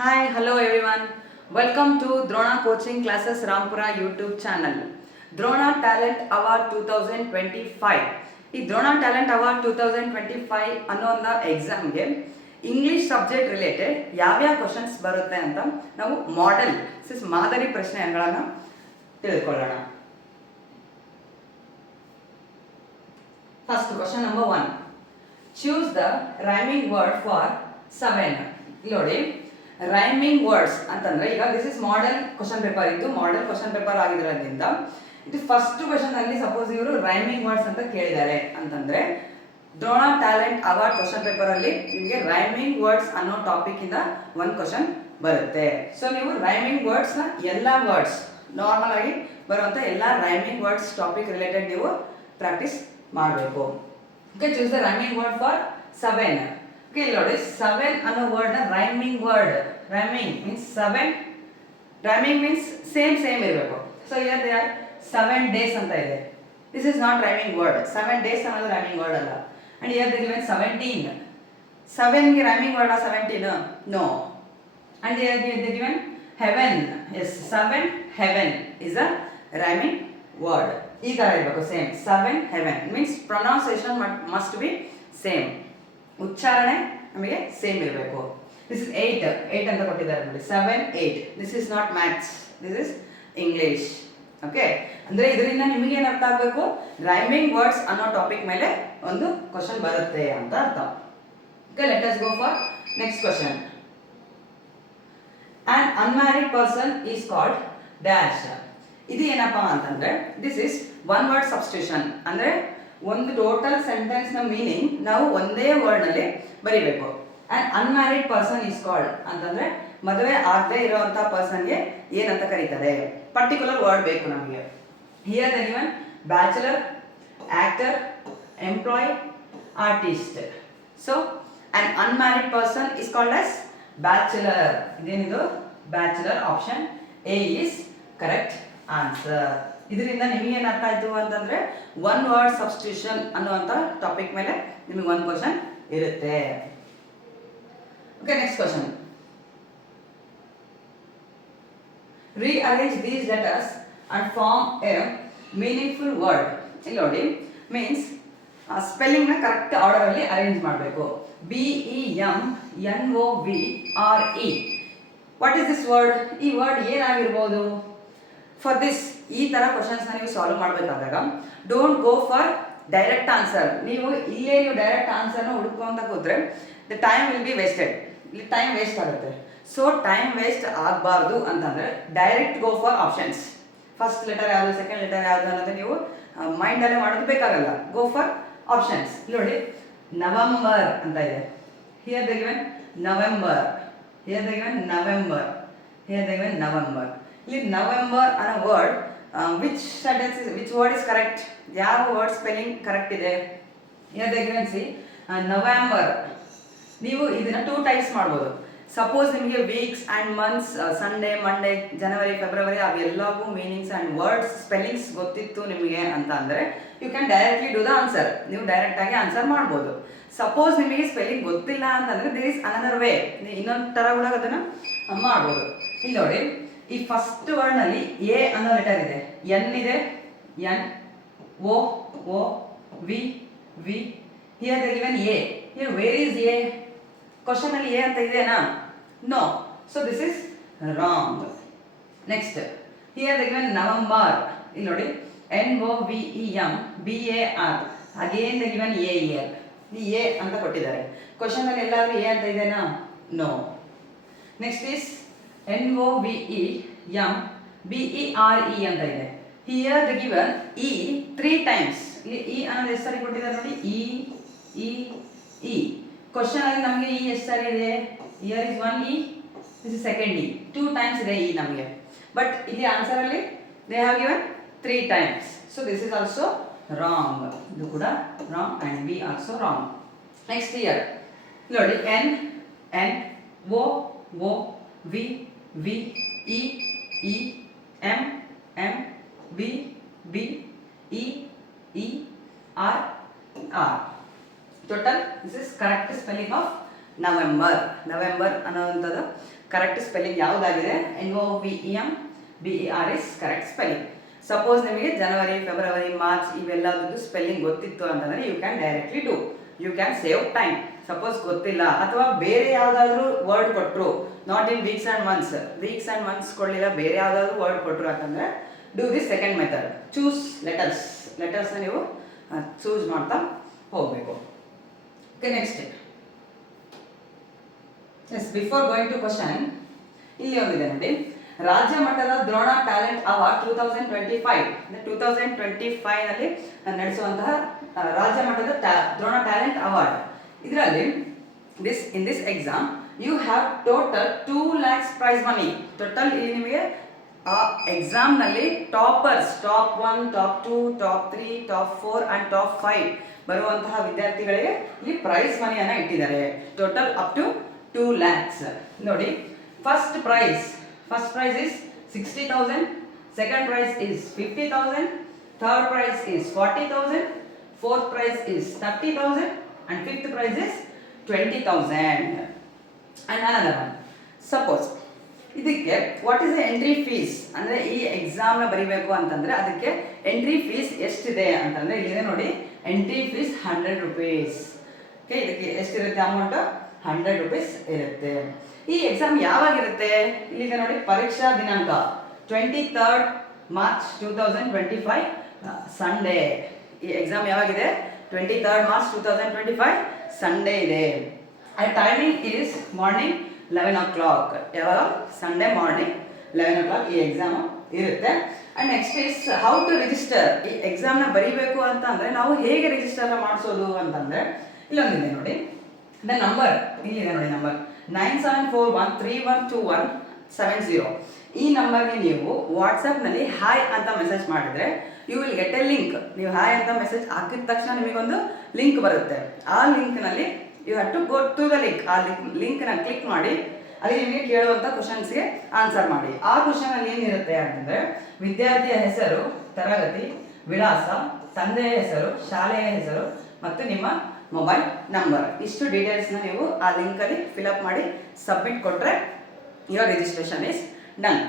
Hi, hello everyone. Welcome to Drona Coaching Classes Rampura YouTube channel. Drona Talent Award 2025. ಈ Drona talent award 2025 ಅನ್ನೋ ಒಂದು ಎಕ್ಸಾಮ್ಗೆ English subject related ಯಾವ್ಯಾವ questions ಬರುತ್ತೆ ಅಂತ ನಾವು ಮಾದರಿ ಪ್ರಶ್ನೆಗಳನ್ನು ತಿಳ್ಕೊಳ್ಳೋಣ. First question number 1. Choose the rhyming word for 7. ನೋಡಿ, ರೈಮಿಂಗ್ ವರ್ಡ್ಸ್ ಅಂತಂದ್ರೆ ಈಗ this is model question paper ಇದ್ದು ಮಾಡೆಲ್ ಕ್ವಶನ್ ಪೇಪರ್ ಆಗಿರೋದ್ರಿಂದ ಇದು ಫಸ್ಟ್ ಕ್ವಶನ್ ಅಲ್ಲಿ ಸಪೋಸ್ ಇವರು ರೈಮಿಂಗ್ ವರ್ಡ್ಸ್ ಅಂತ ಕೇಳಿದ್ದಾರೆ ಅಂತಂದ್ರೆ Drona talent award question paper ಅಲ್ಲಿ ನಿಮಗೆ ರೈಮಿಂಗ್ ವರ್ಡ್ಸ್ ಅನ್ನೋ ಟಾಪಿಕ್ ಇಂದ ಒಂದು ಕ್ವಶನ್ ಬರುತ್ತೆ. ಸೊ ನೀವು ರೈಮಿಂಗ್ ವರ್ಡ್ಸ್ ನ ಎಲ್ಲಾ ವರ್ಡ್ಸ್ ನಾರ್ಮಲ್ ಆಗಿ ಬರುವಂತ ಎಲ್ಲಾ ರೈಮಿಂಗ್ ವರ್ಡ್ಸ್ ಟಾಪಿಕ್ ರಿಲೇಟೆಡ್ ನೀವು ಪ್ರಾಕ್ಟೀಸ್ ಮಾಡಬೇಕು. Okay, choose the rhyming word for 7. Okay, ನೋಡಿ 7 ಅನ್ನೋ ವರ್ಡ್ ನ rhyming word. Rhyming means 7. Rhyming means same ಇರಬೇಕು. So here they are 7 days ಅಂತ ಇದೆ. This is not rhyming word. 7 days ಅನ್ನೋದು rhyming word ಅಲ್ಲ. And here they given 17. 7 ಗೆ rhyming word 17? No. And here they given heaven. Yes, 7 Heaven is a rhyming word. ಈ ತರ ಇರಬೇಕು same. 7 Heaven means pronunciation must be same. ಉಚ್ಚಾರಣೆ ನಮಗೆ same ಇರಬೇಕು. This is 8 ಅಂತ ಕೊಟ್ಟಿದ್ದಾರೆ ನೋಡಿ. 7 8. This is not maths, this is English. Okay, ಅಂದ್ರೆ ಇದರಿಂದ ನಿಮಗೆ ಏನು ಅರ್ಥ ಆಗಬೇಕು, ರೈಮಿಂಗ್ ವರ್ಡ್ಸ್ ಅನ್ನೋ ಟಾಪಿಕ್ ಮೇಲೆ ಒಂದು ಕ್ವಶನ್ ಬರುತ್ತೆ ಅಂತ ಅರ್ಥ. Okay, let us go for next question. On unmarried person is called dash. ಇದು ಏನಪ್ಪಾ ಅಂತಂದ್ರೆ this is one word substitution. ಅಂದ್ರೆ ಒಂದು ಟೋಟಲ್ ಸೆಂಟೆನ್ಸ್ ನ ಮೀನಿಂಗ್ ನಾವು ಒಂದೇ ವರ್ಡ್ ನಲ್ಲಿ ಬರೀಬೇಕು. And unmarried person is called ಅಂತಂದ್ರೆ ಮದುವೆ ಆಗದೆ ಇರುವಂತಹ ಪರ್ಸನ್ಗೆ ಏನಂತ ಕರೀತಾರೆ, ಪರ್ಟಿಕ್ಯುಲರ್ ವರ್ಡ್ ಬೇಕು ನಮಗೆ. Here the given bachelor, actor, employ, artist. So an unmarried person is called as bachelor. ಇದೇನಿದು bachelor. Option A is correct answer. ಇದರಿಂದ ನಿಮಗೆ ಏನು ಅರ್ಥ ಆಯ್ತು ಅಂತಂದ್ರೆ ಒನ್ ವರ್ಡ್ ಸಬ್ಸ್ಟಿಟ್ಯೂಷನ್ ಅನ್ನುವಂಥ ಟಾಪಿಕ್ ಮೇಲೆ ನಿಮಗೆ ಒಂದು ಕ್ವಶನ್ ಇರುತ್ತೆ. Okay, next question. Rearrange these letters and form a meaningful word. ಇಲ್ಲಿ ನೋಡಿ, ಮೀನ್ಸ್ ಸ್ಪೆಲ್ಲಿಂಗ್ ನ ಕರೆಕ್ಟ್ ಆರ್ಡರ್ ಅಲ್ಲಿ ಅರೇಂಜ್ ಮಾಡಬೇಕು. BEMNOVRE. What is this word? ಈ ವರ್ಡ್ ಏನಾಗಿರ್ಬೋದು? ಫಾರ್ ದಿಸ್ ಈ ತರ ಕ್ವಶನ್ಸ್ ನೀವು ಸಾಲ್ವ್ ಮಾಡಬೇಕಾದಾಗ don't go for direct answer. ನೀವು ಡೈರೆಕ್ಟ್ ಆನ್ಸರ್ ನ ಹುಡುಕುವಂತ ಕೂತ್ರೆ the time will be wasted. ಇಲ್ಲಿ ಟೈಮ್ ವೇಸ್ಟ್ ಆಗುತ್ತೆ. ಸೊ ಟೈಮ್ ವೇಸ್ಟ್ ಆಗಬಾರ್ದು ಅಂತಂದ್ರೆ direct go for options. First letter ಯಾವುದು, ಸೆಕೆಂಡ್ ಲೆಟರ್ ಯಾವುದು ಅನ್ನೋದು ನೀವು ಮೈಂಡ್ ಅಲ್ಲೇ ಮಾಡೋದು ಬೇಕಾಗಲ್ಲ. Go for options. ನೋಡಿ, ನವೆಂಬರ್ ಅಂತ ಇದೆ. Here the given November. Here the given November. Here the given November. ಇಲ್ಲಿ ನವೆಂಬರ್ ಅನ್ನೋ word which sentence which word is correct? ಯಾವ ವರ್ಡ್ ಸ್ಪೆಲ್ಲಿಂಗ್ ಕರೆಕ್ಟ್ ಇದೆ? Here the given C November. ನೀವು ಇದನ್ನ 2 types ಮಾಡ್ಬೋದು. ಸಪೋಸ್ ನಿಮಗೆ weeks and months, Sunday, Monday, January, February ಅವೆಲ್ಲವೂ meanings and words spellings ಗೊತ್ತಿತ್ತು ನಿಮಗೆ ಅಂತ ಅಂದರೆ you can directly do the answer. ನೀವು ಡೈರೆಕ್ಟ್ ಆಗಿ ಆನ್ಸರ್ ಮಾಡ್ಬೋದು. ಸಪೋಸ್ ನಿಮಗೆ ಸ್ಪೆಲ್ಲಿಂಗ್ ಗೊತ್ತಿಲ್ಲ ಅಂತಂದ್ರೆ ದೇರ್ ಇಸ್ ಅನದರ್ ವೇ. ಇನ್ನೊಂದು ಥರ ಕೂಡ ಅದನ್ನು ಮಾಡ್ಬೋದು. ಇಲ್ಲಿ ನೋಡಿ, ಈ ಫಸ್ಟ್ ವರ್ಡ್ ನಲ್ಲಿ ಎ ಅನ್ನೋ ಲೆಟರ್ ಇದೆ, ಎನ್ ಇದೆ, N, O, O, V, V. Here they given A. Here where is A? Question ಅಲ್ಲಿ ಎ ಅಂತ ಇದೆನಾ? No. So this is wrong. Next, here they given November. ಇಲ್ಲಿ ನೋಡಿ, NOVEMBAR. Again they given A year. ಈ A ಅಂತ ಕೊಟ್ಟಿದ್ದಾರೆ. Question ಅಲ್ಲಿ ಎಲ್ಲಾದ್ರೂ ಎ ಅಂತ ಇದೆನಾ? ನೋ. ನೆಕ್ಸ್ಟ್ ಇಸ್ NOVEMBERE ಅಂತ ಇದೆ. Here the given E 3 times. ಇಲ್ಲಿ ಇ ಅನ್ನೋದು ಎಷ್ಟು ಸಾರಿ ಕೊಟ್ಟಿದ್ದಾರೆ ನೋಡಿ, ಇ ಇ ಇ. ಕ್ವಶನ್ ಅಲ್ಲಿ ನಮಗೆ ಇ ಎಷ್ಟು ಸಾರಿ ಇದೆ? Here is 1 E, this is second E. 2 times ಇದೆ ಇ ನಮಗೆ. ಬಟ್ ಇಲ್ಲಿ ಆನ್ಸರ್ ಅಲ್ಲಿ they have given 3 times. So this is also wrong. ಇದು ಕೂಡ wrong and B also wrong. Next here ನೋಡಿ, N N, O O, V V, E E, M M, B B, E E, R R. Total, this is correct spelling of November ಅನ್ನೋವಂಥದ್ದು correct spelling ಯಾವುದಾಗಿದೆ? NOVEMBER is correct spelling. Suppose ನಿಮಗೆ ಜನವರಿ, ಫೆಬ್ರವರಿ, ಮಾರ್ಚ್ ಇವೆಲ್ಲದದ್ದು spelling ಗೊತ್ತಿತ್ತು ಅಂತಂದರೆ you can directly do, you can save time. Suppose ಗೊತ್ತಿಲ್ಲ ಅಥವಾ ಬೇರೆ ಯಾವುದಾದ್ರೂ ವರ್ಡ್ ಕೊಟ್ಟರು, not in weeks and months ಕೊಡಲಿಲ್ಲ, ಬೇರೆ ಯಾವುದಾದ್ರೂ ವರ್ಡ್ ಕೊಟ್ಟರು ಅಂತಂದರೆ do the second method, choose ಲೆಟರ್ಸ್ನ ನೀವು ಚೂಸ್ ಮಾಡ್ತಾ ಹೋಗಬೇಕು. Okay, next is before going to question, ಇಲ್ಲಿ ಒಂದಿದೆ ನೋಡಿ, ರಾಜ್ಯ ಮಟ್ಟದ ದ್ರೋಣ ಟ್ಯಾಲೆಂಟ್ ಅವಾರ್ಡ್ 2025 ನಲ್ಲಿ ನಡೆಸುವಂತಹ ರಾಜ್ಯ ಮಟ್ಟದ ದ್ರೋಣ ಟ್ಯಾಲೆಂಟ್ ಅವಾರ್ಡ್. ಇದರಲ್ಲಿ in this exam you have total 2 lakhs prize money. Total ಇಲ್ಲಿ ನಿಮಗೆ ಆ ಎಕ್ಸಾಮ್ನಲ್ಲಿ toppers, top 1, top 2, top 3, top 4 and top 5 ಬರುವಂತಹ ವಿದ್ಯಾರ್ಥಿಗಳಿಗೆ ಇಲ್ಲಿ ಪ್ರೈಸ್ ಮನಿಯನ್ನು ಇಟ್ಟಿದ್ದಾರೆ. Total up to 2 lakhs. ನೋಡಿ, first prize is 60,000, second prize is 50,000, third prize is 40,000, fourth prize is 30,000 and fifth prize is 20,000. And another one, suppose ಇದಕ್ಕೆ what is the entry fees ಅಂದರೆ ಈ ಎಕ್ಸಾಮ್ನ ಬರೀಬೇಕು ಅಂತಂದರೆ ಅದಕ್ಕೆ ಎಂಟ್ರಿ ಫೀಸ್ ಎಷ್ಟಿದೆ ಅಂತಂದರೆ ಇಲ್ಲಿದೆ ನೋಡಿ, ಎಂಟ್ರಿ ಫೀಸ್ 100 rupees. ಓಕೆ, ಇದಕ್ಕೆ ಎಷ್ಟಿರುತ್ತೆ ಅಮೌಂಟು? 100 rupees ಇರುತ್ತೆ. ಈ ಎಕ್ಸಾಮ್ ಯಾವಾಗಿರುತ್ತೆ? ಇಲ್ಲಿದೆ ನೋಡಿ, ಪರೀಕ್ಷಾ ದಿನಾಂಕ 23rd March 2025 ಸಂಡೇ. ಈ ಎಕ್ಸಾಮ್ ಯಾವಾಗಿದೆ? 23rd March 2025 ಸಂಡೇ ಇದೆ. Timing is morning 11 o'clock. ಯಾವಾಗ? ಸಂಡೇ ಮಾರ್ನಿಂಗ್ 11 o'clock ಈ ಎಕ್ಸಾಮು ಇರುತ್ತೆ. And next is how to register. ಈ ಎಕ್ಸಾಮ್ನ ಬರೀಬೇಕು ಅಂತ ಅಂದರೆ ನಾವು ಹೇಗೆ ರಿಜಿಸ್ಟರ್ ಮಾಡಿಸೋದು ಅಂತಂದರೆ ಇಲ್ಲೊಂದಿದೆ ನೋಡಿ, ದ ನಂಬರ್ ಇಲ್ಲಿದೆ ನೋಡಿ, ನಂಬರ್ 9741312170. ಈ ನಂಬರ್ಗೆ ನೀವು ವಾಟ್ಸಪ್ನಲ್ಲಿ ಹಾಯ್ ಅಂತ ಮೆಸೇಜ್ ಮಾಡಿದರೆ you will get a link. ನೀವು ಹಾಯ್ ಅಂತ ಮೆಸೇಜ್ ಹಾಕಿದ ತಕ್ಷಣ ನಿಮಗೊಂದು ಲಿಂಕ್ ಬರುತ್ತೆ. ಆ ಲಿಂಕ್ನಲ್ಲಿ you have to go to the link. ಆ ಲಿಂಕ್ನ ಕ್ಲಿಕ್ ಮಾಡಿ ಅಲ್ಲಿ ನಿಮಗೆ ಕೇಳುವಂಥ ಕ್ವಶನ್ಸ್ಗೆ ಆನ್ಸರ್ ಮಾಡಿ. ಆ ಕ್ವಶನಲ್ಲಿ ಏನಿರುತ್ತೆ ಅಂತಂದರೆ ವಿದ್ಯಾರ್ಥಿಯ ಹೆಸರು, ತರಗತಿ, ವಿಳಾಸ, ತಂದೆಯ ಹೆಸರು, ಶಾಲೆಯ ಹೆಸರು ಮತ್ತು ನಿಮ್ಮ ಮೊಬೈಲ್ ನಂಬರ್, ಇಷ್ಟು ಡೀಟೇಲ್ಸ್ನ ನೀವು ಆ ಲಿಂಕಲ್ಲಿ ಫಿಲಪ್ ಮಾಡಿ ಸಬ್ಮಿಟ್ ಕೊಟ್ಟರೆ your registration is done.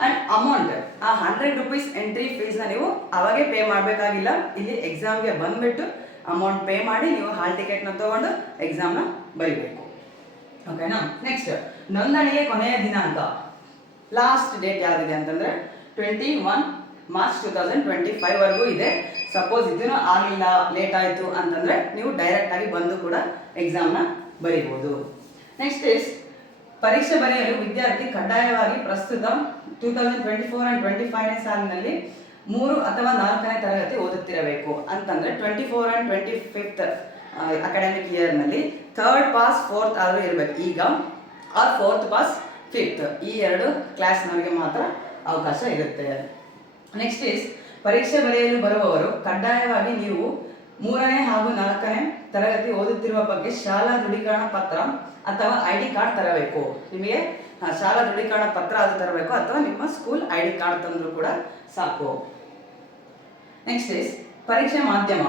And amount, ಆ 100 rupees ಎಂಟ್ರಿ ಫೀಸ್ನ ನೀವು ಅವಾಗೇ ಪೇ ಮಾಡಬೇಕಾಗಿಲ್ಲ. ಇಲ್ಲಿ ಎಕ್ಸಾಮ್ಗೆ ಬಂದುಬಿಟ್ಟು ಅಮೌಂಟ್ ಪೇ ಮಾಡಿ ನೀವು ಹಾಲ್ ಟಿಕೆಟ್ನ ತೊಗೊಂಡು ಎಕ್ಸಾಮ್ನ ಬರೀಬೇಕು. ಓಕೆನಾ? ನೆಕ್ಸ್ಟ್, ನೋಂದಣಿಗೆ ಕೊನೆಯ ದಿನಾಂಕ, ಲಾಸ್ಟ್ ಡೇಟ್ ಯಾವುದಿದೆ ಅಂತಂದರೆ 21 March 2025 ವರೆಗೂ ಇದೆ. ಸಪೋಸ್ ಇದನ್ನು ಆಗಲಿಲ್ಲ, ಲೇಟ್ ಆಯಿತು ಅಂತಂದರೆ ನೀವು ಡೈರೆಕ್ಟಾಗಿ ಬಂದು ಕೂಡ ಎಕ್ಸಾಮ್ನ ಬರೀಬೋದು. ನೆಕ್ಸ್ಟ್ ಇಸ್ ಪರೀಕ್ಷೆ ಬರೆಯಲು ವಿದ್ಯಾರ್ಥಿ ಕಡ್ಡಾಯವಾಗಿ ಪ್ರಸ್ತುತ 2024 and 25ನೇ ಸಾಲಿನಲ್ಲಿ 3 ಅಥವಾ 4ನೇ ತರಗತಿ ಓದುತ್ತಿರಬೇಕು. ಅಂತಂದರೆ 24 and 25th academic ಇಯರ್ನಲ್ಲಿ 3rd pass 4th ಆದರೂ ಇರಬೇಕು ಈಗ, ಆರ್ 4th pass 5th, ಈ 2 ಕ್ಲಾಸ್ನವರಿಗೆ ಮಾತ್ರ ಅವಕಾಶ ಇರುತ್ತೆ. ನೆಕ್ಸ್ಟ್ ಈಸ್ ಪರೀಕ್ಷೆ ಬರೆಯಲು ಬರುವವರು ಕಡ್ಡಾಯವಾಗಿ ನೀವು 3ನೇ ಹಾಗೂ 4ನೇ ತರಗತಿ ಓದುತ್ತಿರುವ ಬಗ್ಗೆ ಶಾಲಾ ದೃಢೀಕರಣ ಪತ್ರ ಅಥವಾ ID ಕಾರ್ಡ್ ತರಬೇಕು. ನಿಮಗೆ ಶಾಲಾ ದೃಢೀಕರಣ ಪತ್ರ ಅದು ತರಬೇಕು ಅಥವಾ ನಿಮ್ಮ ಸ್ಕೂಲ್ ID ಕಾರ್ಡ್ ತಂದರೂ ಕೂಡ ಸಾಕು. ನೆಕ್ಸ್ಟ್ ಈಸ್ ಪರೀಕ್ಷೆ ಮಾಧ್ಯಮ.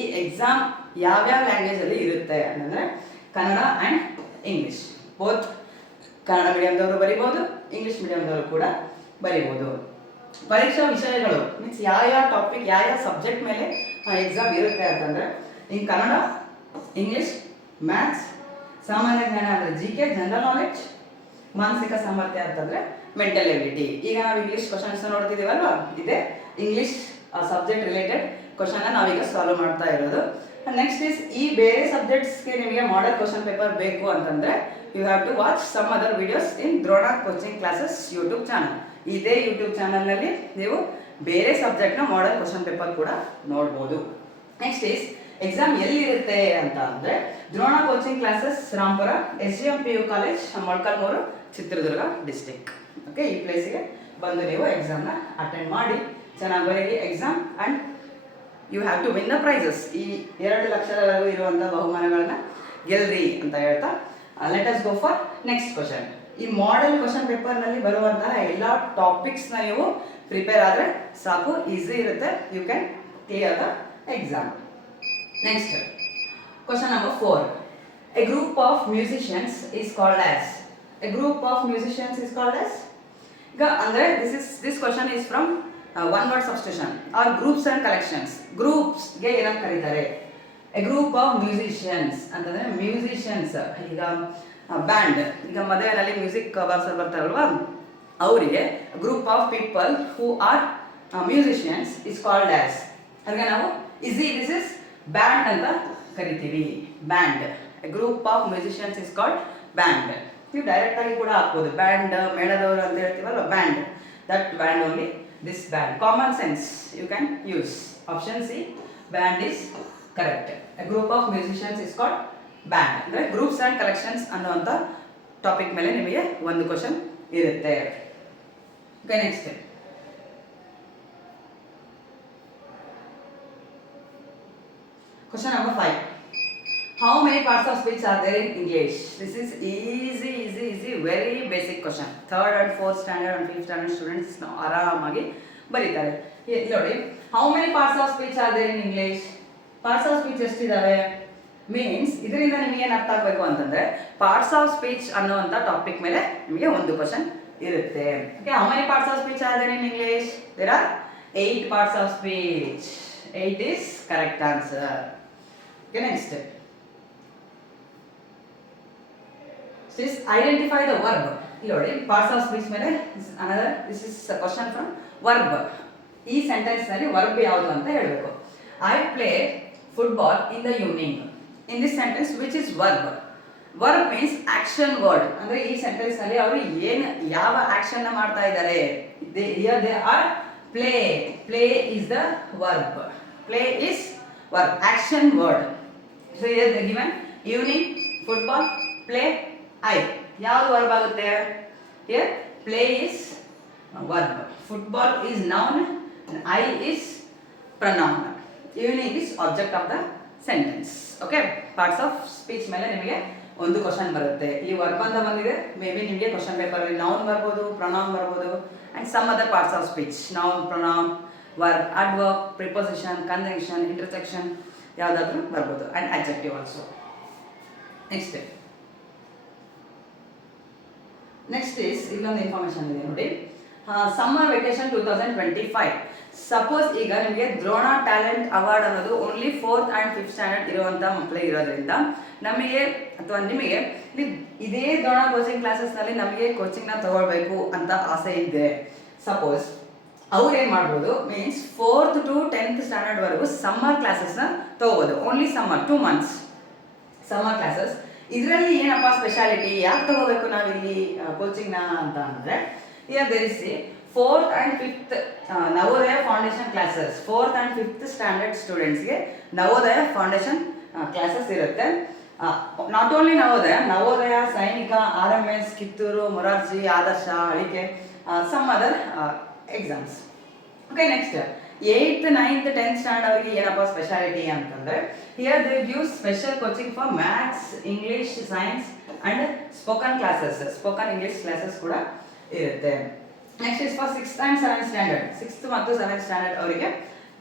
ಈ ಎಕ್ಸಾಮ್ ಯಾವ್ಯಾವ ಲ್ಯಾಂಗ್ವೇಜಲ್ಲಿ ಇರುತ್ತೆ ಅಂತಂದರೆ Kannada and English. Both Kannada ಮೀಡಿಯಮ್ದವರು ಬರಿಬೋದು, ಇಂಗ್ಲೀಷ್ ಮೀಡಿಯಮ್ದವರು ಕೂಡ ಬರಿಬೋದು. ಪರೀಕ್ಷಾ ವಿಷಯಗಳು ಮೀನ್ಸ್ ಯಾವ ಟಾಪಿಕ್, ಯಾವ ಸಬ್ಜೆಕ್ಟ್ ಮೇಲೆ ಎಕ್ಸಾಮ್ ಇರುತ್ತೆ ಅಂತಂದರೆ ಇನ್ ಕನ್ನಡ, ಇಂಗ್ಲೀಷ್, ಮ್ಯಾಥ್ಸ್, ಸಾಮಾನ್ಯ ಜ್ಞಾನ ಅಂದರೆ GK, ಜನರಲ್ ನಾಲೆಡ್ಜ್, ಮಾನಸಿಕ ಸಾಮರ್ಥ್ಯ ಅಂತಂದರೆ ಮೆಂಟಲ್ ಎಬಿಲಿಟಿ. ಈಗ ನಾವು ಇಂಗ್ಲೀಷ್ ಕ್ವಶನ್ಸ್ ನೋಡ್ತಿದ್ದೀವಲ್ವಾ, ಇದೆ ಇಂಗ್ಲೀಷ್ ಸಬ್ಜೆಕ್ಟ್ ರಿಲೇಟೆಡ್ ಕ್ವಶನ್ನ ನಾವೀಗ ಸಾಲ್ವ್ ಮಾಡ್ತಾ ಇರೋದು. ನೆಕ್ಸ್ಟ್ ಈಸ್ ಈ ಬೇರೆ ಸಬ್ಜೆಕ್ಟ್ಸ್ಗೆ ನಿಮಗೆ ಮಾಡೆಲ್ ಕ್ವಶನ್ ಪೇಪರ್ ಬೇಕು ಅಂತಂದರೆ you have to watch some other videos in Drona coaching classes YouTube channel. ಇದೇ ಯೂಟ್ಯೂಬ್ ಚಾನಲ್ನಲ್ಲಿ ನೀವು ಬೇರೆ ಸಬ್ಜೆಕ್ಟ್ನ ಮಾಡೆಲ್ ಕ್ವಶನ್ ಪೇಪರ್ ಕೂಡ ನೋಡ್ಬೋದು. ನೆಕ್ಸ್ಟ್ ಈಸ್ ಎಕ್ಸಾಮ್ ಎಲ್ಲಿರುತ್ತೆ ಅಂತ ಅಂದರೆ Drona coaching classes Rampur, SGM PU college, Molakalmuru, Chitradurga district. Okay, ಈ ಪ್ಲೇಸಿಗೆ ಬಂದು ನೀವು ಎಕ್ಸಾಮ್ನ ಅಟೆಂಡ್ ಮಾಡಿ ಚೆನ್ನಾಗಿ ಬರೀರಿ exam and you have to win the prizes. ಈ 2 ಲಕ್ಷದವರೆಗೂ ಇರುವಂಥ ಬಹುಮಾನಗಳನ್ನ ಗೆಲ್ರಿ ಅಂತ ಹೇಳ್ತಾ let us go for next question. ಈ ಮಾಡೆಲ್ ಕ್ವಶನ್ ಪೇಪರ್ನಲ್ಲಿ ಬರುವಂತಹ ಎಲ್ಲ ಟಾಪಿಕ್ಸ್ನ ನೀವು ಪ್ರಿಪೇರ್ ಆದರೆ ಸಾಕು, ಈಸಿ ಇರುತ್ತೆ, you can clear the exam. Next question number 4. A group of musicians is called as. A group of musicians is called as. ಈಗ ಅಂದರೆ this question is from one word substitution or groups and collections. ಗ್ರೂಪ್ಸ್ಗೆ ಏನಂತ ಕರೀತಾರೆ? A group of musicians ಅಂತಂದರೆ musicians ಈಗ band, ಈಗ ಮದುವೆಯಲ್ಲಿ music boxer ಬರ್ತಾರಲ್ವಾ ಅವರಿಗೆ group of people who are musicians is called as. ಹಾಗೆ ನಾವು ದಿಸ್ ಇಸ್ ಬ್ಯಾಂಡ್ ಅಂತ ಕರಿತೀವಿ. Band, a group of musicians is called band. ನೀವು ಡೈರೆಕ್ಟ್ ಆಗಿ ಕೂಡ ಹಾಕ್ಬೋದು, ಬ್ಯಾಂಡ್ ಮೇಳದವರು ಅಂತ ಹೇಳ್ತೀವಲ್ವ, band, that band only, this band. Common sense you can use. Option C, band is correct. A group of musicians is called band. ಅಂದರೆ groups and collections ಅನ್ನುವಂಥ topic ಮೇಲೆ ನಿಮಗೆ ಒಂದು ಕ್ವಶನ್ ಇರುತ್ತೆ. Okay, next question number 5. How many parts of speech are there in English? This is easy, very basic question. 3rd and 4th standard and 5th standard students now ಆರಾಮಾಗಿ ಬರೀತಾರೆ. ಇಲ್ಲಿ ನೋಡಿ, how many parts of speech are there in English? Parts of speech ಎಷ್ಟಿದಾವೆ? Means ಇದರಿಂದ ನಿಮಗೆ ಏನು ಅರ್ಥ ಆಗಬೇಕು ಅಂತಂದ್ರೆ, ಪಾರ್ಟ್ಸ್ ಆಫ್ ಸ್ಪೀಚ್ ಅನ್ನುವಂಥ ಟಾಪಿಕ್ ಮೇಲೆ ನಿಮಗೆ ಒಂದು ಕ್ವಶನ್ ಇರುತ್ತೆ. Okay, how many parts of speech are there in English? There are 8 parts of speech. 8 is correct answer. Okay, next. This identify the verb. Here, parts of speech ಮೇಲೆ another. This is a question from verb. ಈ sentence ನಲ್ಲಿ verb ಯಾವುದು ಅಂತ ಹೇಳಬೇಕು. I play football in the evening. In this sentence, which is verb? Verb means action word. ಅಂದ್ರೆ ಈ sentence ನಲ್ಲಿ ಅವರು ಯಾವ ಆಕ್ಷನ್ ಮಾಡ್ತಾ ಇದ್ದಾರೆ? Here they are play. Play is the verb. Play is verb, action word. So here they given evening, football, play, I. ಯಾವುದು verb ಆಗುತ್ತೆ? Here play is verb, football is noun, and I is pronoun. Evening is object of the sentence. Okay, parts of speech ಮೇಲೆ ನಿಮಗೆ ಒಂದು question ಬರುತ್ತೆ. ಈ verb ಅಂತ ಬಂದಿದೆ, may be ನಿಮಗೆ ಕ್ವಶನ್ ಪೇಪರ್ ಅಲ್ಲಿ ನೌನ್ ಬರ್ಬೋದು, ಪ್ರೊನೌನ್ ಬರ್ಬೋದು, and some other parts of speech, noun, pronoun, verb, adverb, preposition, conjunction, intersection ಯಾವುದಾದ್ರೂ ಬರ್ಬೋದು, and adjective also. Next is ಇಲ್ಲೊಂದು ಇನ್ಫಾರ್ಮೇಶನ್ ಇದೆ ನೋಡಿ, ಸಮ್ಮರ್ ವೆಕೇಶನ್ 2025. ಸಪೋಸ್ ಈಗ ನಿಮಗೆ ದ್ರೋಣ ಟ್ಯಾಲೆಂಟ್ ಅವಾರ್ಡ್ ಅನ್ನೋದು only 4th and 5th standard ಇರುವಂಥ ಮಕ್ಕಳಿಗೆ ಇರೋದ್ರಿಂದ ನಮಗೆ ಅಥವಾ ನಿಮಗೆ ಇದೇ ದ್ರೋಣ ಕೋಚಿಂಗ್ ಕ್ಲಾಸಸ್ನಲ್ಲಿ ನಮಗೆ ಕೋಚಿಂಗ್ನ ತಗೊಳ್ಬೇಕು ಅಂತ ಆಸೆ ಇದೆ. ಸಪೋಸ್ ಅವ್ರು ಏನು ಮಾಡ್ಬೋದು, ಮೀನ್ಸ್ 4th to 10th ಸ್ಟ್ಯಾಂಡರ್ಡ್ವರೆಗೂ ಸಮ್ಮರ್ ಕ್ಲಾಸಸ್ನ ತಗೋಬೋದು. Only summer 2 months summer classes. ಇದರಲ್ಲಿ ಏನಪ್ಪ ಸ್ಪೆಷಾಲಿಟಿ, ಯಾಕೆ ತಗೋಬೇಕು ನಾವಿಲ್ಲಿ ಕೋಚಿಂಗ್ನ ಅಂತ ಅಂದರೆ, here there is a 4th and 5th Navodaya foundation classes. 4th and 5th standard ಸ್ಟೂಡೆಂಟ್ಸ್ಗೆ ನವೋದಯ ಫೌಂಡೇಶನ್ ಕ್ಲಾಸಸ್ ಇರುತ್ತೆ. Not only Navodaya, Sainik, RMS, Kittur, Morarji, Adarsh, Alike, some other exams. Okay, next 8th, 9th, 10th standard ಅವರಿಗೆ ಏನಪ್ಪ ಸ್ಪೆಷಾಲಿಟಿ ಅಂತಂದರೆ, here they give special coaching for maths, English, science and spoken classes. Spoken English classes ಕೂಡ ಇರುತ್ತೆ. Next is for 6th and 7th standard. 6th ಮತ್ತು 7th standard ಅವರಿಗೆ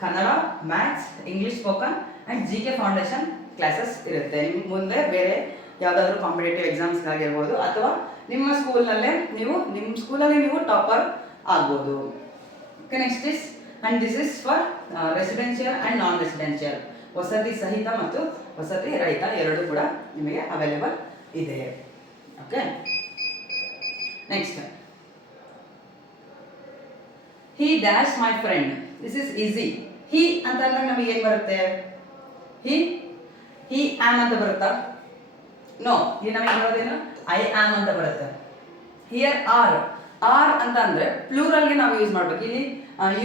Kannada, maths, English spoken and GK foundation classes ಇರುತ್ತೆ. ನಿಮ್ಗೆ ಮುಂದೆ ಬೇರೆ ಯಾವುದಾದ್ರೂ competitive ಎಕ್ಸಾಮ್ಸ್ಗಾಗಿರ್ಬೋದು ಅಥವಾ ನಿಮ್ಮ ಸ್ಕೂಲ್ನಲ್ಲೇ ನಿಮ್ಮ ಸ್ಕೂಲಲ್ಲಿ ನೀವು ಟಾಪರ್ ಆಗ್ಬೋದು. Okay, next is and this is for residential and non residential. ವಸತಿ ಸಹಿತ ಮತ್ತು ವಸತಿ ರಹಿತ ಎರಡೂ ಕೂಡ ನಿಮಗೆ ಅವೈಲೇಬಲ್ ಇದೆ. Okay, next he dash my friend. This is easy. he ಅಂತಂದ್ರೆ ನಮಗೆ ಏನು ಬರುತ್ತೆ? he am ಅಂತ ಬರುತ್ತಾ? ನೋ, ಇಲ್ಲಿ ನಮಗೆ ಬರೋದೇನು? I am ಅಂತ ಬರುತ್ತೆ. ಹಿಯರ್ ಆರ್ ಅಂತ ಅಂದ್ರೆ ಪ್ಲೂರಲ್ಗೆ ನಾವು ಯೂಸ್ ಮಾಡ್ಬೇಕು. ಇಲ್ಲಿ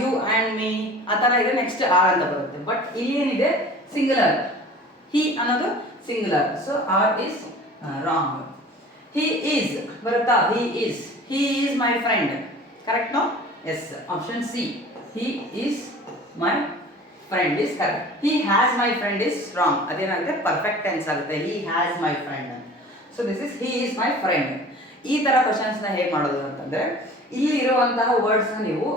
ಯು ಆ್ಯಂಡ್ ಮೀ ಆ ಥರ ಇದೆ, ನೆಕ್ಸ್ಟ್ ಆರ್ ಅಂತ ಬರುತ್ತೆ. ಬಟ್ ಇಲ್ಲಿ ಏನಿದೆ? ಸಿಂಗುಲರ್. he ಅನ್ನೋದು singular, so are is wrong. he is ಬರುತ್ತಾ? he is my friend. Correct no? Yes, option C. He is my friend is correct. He has my friend is wrong. ಅದೇನಾಗುತ್ತೆ? Perfect tense ಆಗುತ್ತೆ. He has my friend. So this is he is my friend. ಈ ತರ questions ನ ಹೇಗೆ ಮಾಡೋದು ಅಂತಂದ್ರೆ, ಇಲ್ಲಿ ಇರುವಂತಹ ವರ್ಡ್ಸ್ ನ ನೀವು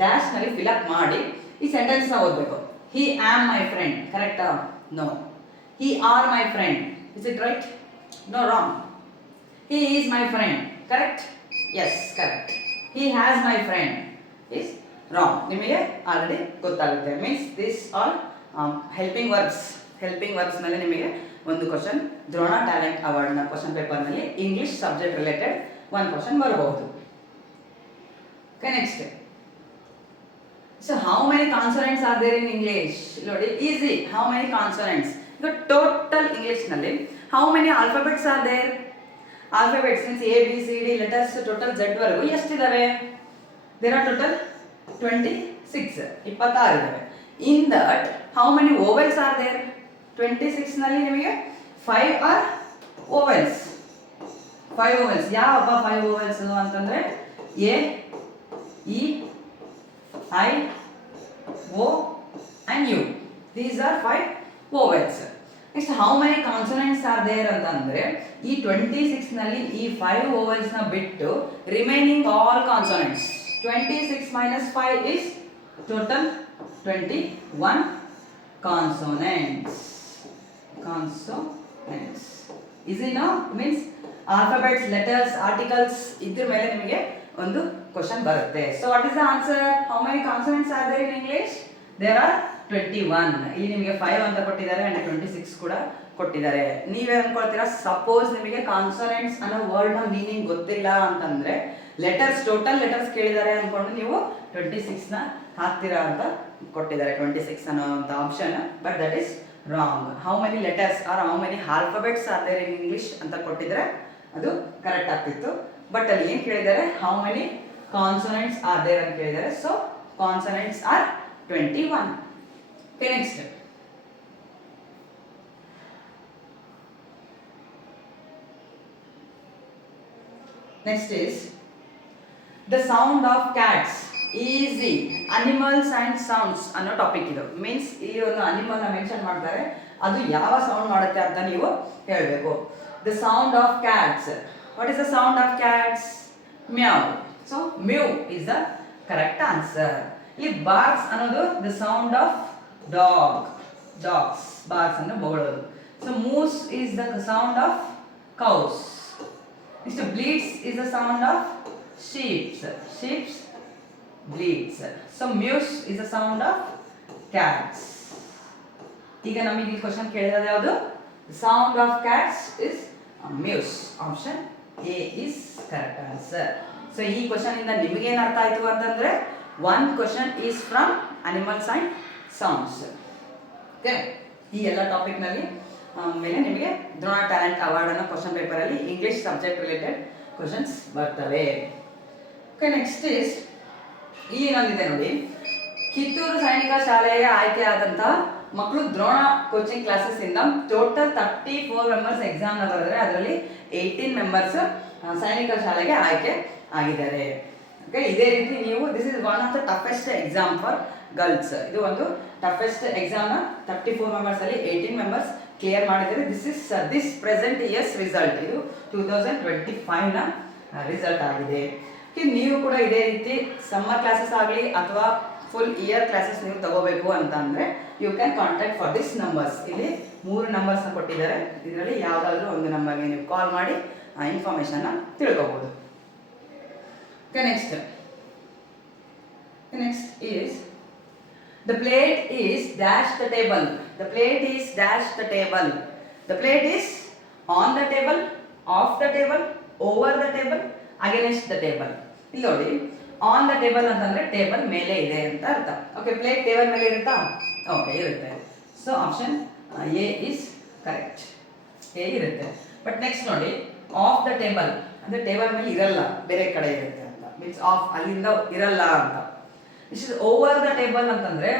ಡ್ಯಾಶ್ ನಲ್ಲಿ ಫಿಲ್ ಅಪ್ ಮಾಡಿ ಈ ಸೆಂಟೆನ್ಸ್ ನ ಓದಬೇಕು. He am my friend. ಕರೆಕ್ಟಾ? No. He are my friend. Is it right? No, wrong. He is my friend. Correct? Yes, correct. He has my friend. Is wrong. ನಿಮಗೆ already ಗೊತ್ತಾಗುತ್ತೆ. Means this all helping verbs ನಲ್ಲಿ ನಿಮಗೆ ಒಂದು question Drona talent ಅವಾರ್ಡ್ನ question ಪೇಪರ್ನಲ್ಲಿ English subject related ಒಂದು question ಬರಬಹುದು. Okay, next. So how many consonants are there in English? ನೋಡಿ, easy. How many consonants? ಈಗ ಟೋಟಲ್ ಇಂಗ್ಲಿಷ್ ನಲ್ಲಿ how many alphabets are there? Alphabets means A, B, C, D letters total Z ವರೆಗೂ ಎಷ್ಟಿದಾವೆ? There are total 26 ಇದಾವೆ. In that how many vowels are there? 26 ನಲ್ಲಿ ನಿಮಗೆ 5 are vowels. 5 vowels. ಯಾವಪ್ಪ 5 vowels ಅಂತಂದ್ರೆ A, E, I, O and U. These are 5 vowels. Next, how many consonants are there ಅಂತಂದ್ರೆ ಈ 26 ನಲ್ಲಿ ಈ 5 vowels ನ ಬಿಟ್ಟು remaining all consonants. 26 minus 5 is total 21 consonants. Is it now? Means alphabets, letters, articles ಇದ್ರ ಮೇಲೆ ನಿಮಗೆ ಒಂದು ಕ್ವಶನ್ ಬರುತ್ತೆ. So what is the answer? How many consonants are there in English? There are 21. ಇಲ್ಲಿ ನಿಮಗೆ 5 ಅಂತ ಕೊಟ್ಟಿದ್ದಾರೆ ಅಂಡ್ 26 ಕೂಡ ಕೊಟ್ಟಿದ್ದಾರೆ. ನೀವೇ ಅನ್ಕೊಳ್ತೀರಾ, ಸಪೋಸ್ ನಿಮಗೆ ಕಾನ್ಸನೆಂಟ್ಸ್ ಅನ್ನೋ ವರ್ಡ್ ನ ಮೀನಿಂಗ್ ಗೊತ್ತಿಲ್ಲ ಅಂತಂದ್ರೆ ಲೆಟರ್ಸ್, ಟೋಟಲ್ ಲೆಟರ್ಸ್ ಕೇಳಿದ್ದಾರೆ ಅನ್ಕೊಂಡು ನೀವು 26 ನ ಹಾಕ್ತೀರಾ ಅಂತ ಕೊಟ್ಟಿದ್ದಾರೆ, 26 ಅನ್ನೋ option. But that is wrong. How many letters are how many alphabets are there in English ಅಂತ ಕೊಟ್ಟಿದ್ರೆ ಅದು ಕರೆಕ್ಟ್ ಆಗ್ತಿತ್ತು. ಬಟ್ ಅಲ್ಲಿ ಏನು ಕೇಳಿದ್ದಾರೆ, how many consonants are there ಅಂತ ಕೇಳಿದ್ದಾರೆ. So consonants are 21. Okay, next. Next is the sound of cats. Easy. Animals and sounds ಅನ್ನೋ ಟಾಪಿಕ್ ಇದು. ಮೀನ್ಸ್ ಇಲ್ಲಿ ಒಂದು ಅನಿಮಲ್ ನ ಮೆನ್ಷನ್ ಮಾಡ್ತಾರೆ, ಅದು ಯಾವ ಸೌಂಡ್ ಮಾಡುತ್ತೆ ಅಂತ ನೀವು ಹೇಳಬೇಕು. The sound of cats. What is the sound of cats? Meow. So mew is the correct answer. ಇಲ್ಲಿ barks ಅನ್ನೋದು the sound of dogs. Barks ಅನ್ನು ಬೊಗಳೋದು. So moose is the sound of cows. Next, bleats is the sound of sheep bleats. So mews is the sound of cats. ಈಗ ನಮಗೆ ಈ question ಕೇಳಿರೋದು ಯಾವುದು? The sound of cats is mews. Option A is correct answer. So ಈ question ಇಂದ ನಿಮಗೆ ಏನು ಅರ್ಥ ಆಯ್ತು ಅಂತಂದ್ರೆ one question is from animals and sounds. Okay, ಈ ಎಲ್ಲ ಟಾಪಿಕ್ ನಲ್ಲಿ ಮೇಲೆ ನಿಮಗೆ ದ್ರೋಣ ಟ್ಯಾಲೆಂಟ್ ಅವಾರ್ಡ್ ಅನ್ನೋ ಕ್ವಶನ್ ಪೇಪರ್ ಅಲ್ಲಿ ಇಂಗ್ಲಿಷ್ ಸಬ್ಜೆಕ್ಟ್ ರಿಲೇಟೆಡ್ ಕ್ವಶನ್ಸ್ ಬರ್ತವೆ. ಓಕೆ, ನೆಕ್ಸ್ಟ್ ಇಸ್ ಇಲ್ಲಿ ಇನ್ನೊಂದಿದೆ ನೋಡಿ. ಕಿತ್ತೂರು ಸೈನಿಕ ಶಾಲೆಗೆ ಆಯ್ಕೆ ಆದಂತಹ ಮಕ್ಕಳು ದ್ರೋಣ ಕೋಚಿಂಗ್ ಕ್ಲಾಸಸ್ ಇಂದ ಟೋಟಲ್ 34 ಮೆಂಬರ್ಸ್ ಎಕ್ಸಾಮ್ ನ ಬರೆದ್ರೆ ಅದರಲ್ಲಿ 18 ಮೆಂಬರ್ಸ್ ಸೈನಿಕ ಶಾಲೆಗೆ ಆಯ್ಕೆ ಆಗಿದ್ದಾರೆ. ಓಕೆ, ಇದೇ ರೀತಿ ನೀವು this is one of the toughest exam for girls. ಇದು ಒಂದು ಟಫೆಸ್ಟ್ ಎಕ್ಸಾಮ್ ನ 34 ಮೆಂಬರ್ಸ್ ಅಲ್ಲಿ 18 ಮೆಂಬರ್ಸ್ ಕ್ಲಿಯರ್ ಮಾಡಿದ್ದಾರೆ. This present years result. ಇದು 2025 ನ ರಿಸಲ್ಟ್ ಆಗಿದೆ. ನೀವು ಕೂಡ ಇದೇ ರೀತಿ ಸಮ್ಮರ್ ಕ್ಲಾಸಸ್ ಆಗಲಿ ಅಥವಾ ಫುಲ್ ಇಯರ್ ಕ್ಲಾಸಸ್ ನೀವು ತಗೋಬೇಕು ಅಂತ ಅಂದ್ರೆ you can contact for this numbers. ಇಲ್ಲಿ 3 ನಂಬರ್ಸ್ನ ಕೊಟ್ಟಿದ್ದಾರೆ. ಇದರಲ್ಲಿ ಯಾವುದಾದ್ರೂ ಒಂದು ನಂಬರ್ಗೆ ನೀವು ಕಾಲ್ ಮಾಡಿ ಇನ್ಫಾರ್ಮೇಶನ್ನ ತಿಳ್ಕೊಬೋದು. Okay, next is the plate is dash the table. The plate is dash the table. The plate is on the table, off the table, over the table, against the table. ಇಲ್ಲಿ ನೋಡಿ, ಆನ್ ದ ಟೇಬಲ್ ಅಂತಂದ್ರೆ table ಮೇಲೆ ಇದೆ ಅಂತ ಅರ್ಥ. Okay, plate table ಮೇಲೆ ಇರುತ್ತಾ? Okay, ಇರುತ್ತೆ. So option A is correct. A ಇರುತ್ತೆ. ಬಟ್ ನೆಕ್ಸ್ಟ್ ನೋಡಿ, ಆಫ್ ದ ಟೇಬಲ್ ಅಂದ್ರೆ ಟೇಬಲ್ ಮೇಲೆ ಇರಲ್ಲ, ಬೇರೆ ಕಡೆ ಇರುತ್ತೆ ಅಂತ. ಮೀನ್ಸ್ ಆಫ್ ಅಲ್ಲಿಂದ ಇರಲ್ಲ ಅಂತ. ಇಸ್ ಓವರ್ ದ ಟೇಬಲ್ ಅಂತಂದ್ರೆ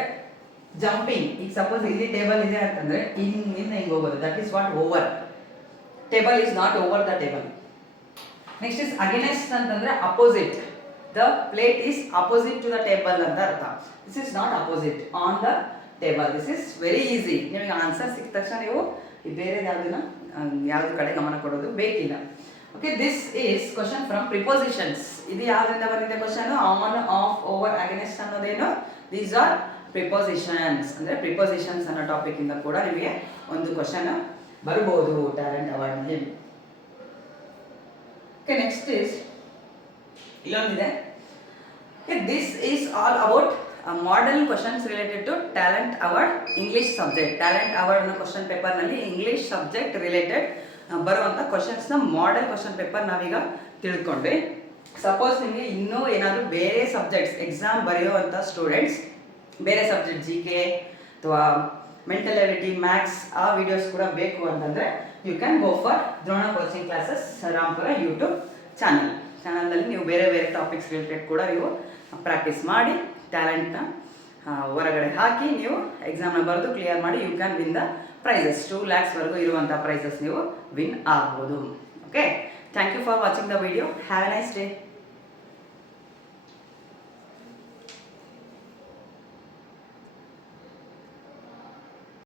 ಜಂಪಿಂಗ್. ಈಗ ಸಪೋಸ್ ಇಲ್ಲಿ ಟೇಬಲ್ ಇದೆ ಅಂತಂದ್ರೆ ಹಿಂಗೆ ಹೋಗೋದು. That is what over. Table is not over the table. Next is against ಅಂತಂದ್ರೆ opposite. The plate is opposite to the table ಅಂತ ಅರ್ಥ. This is not opposite, on the table. This is very easy. ನಿಮಗೆ answer ಸಿಕ್ಕ ತಕ್ಷಣ ನೀವು ಬೇರೆ ಯಾವ್ದು ಕಡೆ ಗಮನ ಕೊಡೋದು ಬೇಕಿಲ್ಲ. Okay, this is question from prepositions. ಇದು ಯಾವ್ದ್ರಿಂದ ಬಂದಿದೆ ಕ್ವಶನ್? ಆನ್, ಆಫ್, ಓವರ್, ಅಗೇನೆಸ್ಟ್ ಅನ್ನೋದೇನು? These are prepositions. ಅಂದ್ರೆ ಪ್ರಿಪೋಸಿಷನ್ಸ್ ಅನ್ನೋ ಟಾಪಿಕ್ ಇಂದ ಕೂಡ ನಿಮಗೆ ಒಂದು ಕ್ವಶನ್ ಬರಬಹುದು ಟ್ಯಾಲೆಂಟ್ ಅವಾರ್ಡ್ ನಲ್ಲಿ. ಓಕೆ, ನೆಕ್ಸ್ಟ್ ಇಸ್ ಇಲ್ಲೊಂದಿದೆ. This is all about model questions related to talent award English subject. Talent ಅವಾರ್ಡ್ನ ಕ್ವಶನ್ ಪೇಪರ್ನಲ್ಲಿ ಇಂಗ್ಲೀಷ್ ಸಬ್ಜೆಕ್ಟ್ ರಿಲೇಟೆಡ್ ಬರುವಂಥ ಕ್ವಶನ್ಸ್ನ ಮಾಡೆಲ್ ಕ್ವಶನ್ ಪೇಪರ್ ನಾವೀಗ ತಿಳ್ಕೊಂಡ್ವಿ. ಸಪೋಸ್ ನಿಮಗೆ ಇನ್ನೂ ಏನಾದರೂ ಬೇರೆ ಸಬ್ಜೆಕ್ಟ್ಸ್ ಎಕ್ಸಾಮ್ ಬರೆಯುವಂಥ ಸ್ಟೂಡೆಂಟ್ಸ್ ಬೇರೆ ಸಬ್ಜೆಕ್ಟ್ GK ಅಥವಾ ಮೆಂಟಲ್ ಎಬಿಲಿಟಿ, ಮ್ಯಾಥ್ಸ್ ಆ ವಿಡಿಯೋಸ್ ಕೂಡ ಬೇಕು ಅಂತಂದರೆ you can go for Drona coaching classes Rampur YouTube ಚಾನಲ್ನಲ್ಲಿ ನೀವು ಬೇರೆ ಬೇರೆ ಟಾಪಿಕ್ಸ್ ರಿಲೇಟೆಡ್ ಕೂಡ ನೀವು ಪ್ರಾಕ್ಟೀಸ್ ಮಾಡಿ ಟ್ಯಾಲೆಂಟ್ನ ಹೊರಗಡೆ ಹಾಕಿ ನೀವು ಎಕ್ಸಾಮ್ನ ಬರೆದು ಕ್ಲಿಯರ್ ಮಾಡಿ you can win the prizes. 2 lakhsವರೆಗೂ ಇರುವಂಥ ಪ್ರೈಸಸ್ ನೀವು ವಿನ್ ಆಗ್ಬೋದು. Okay, thank you for watching the video. Have a nice day.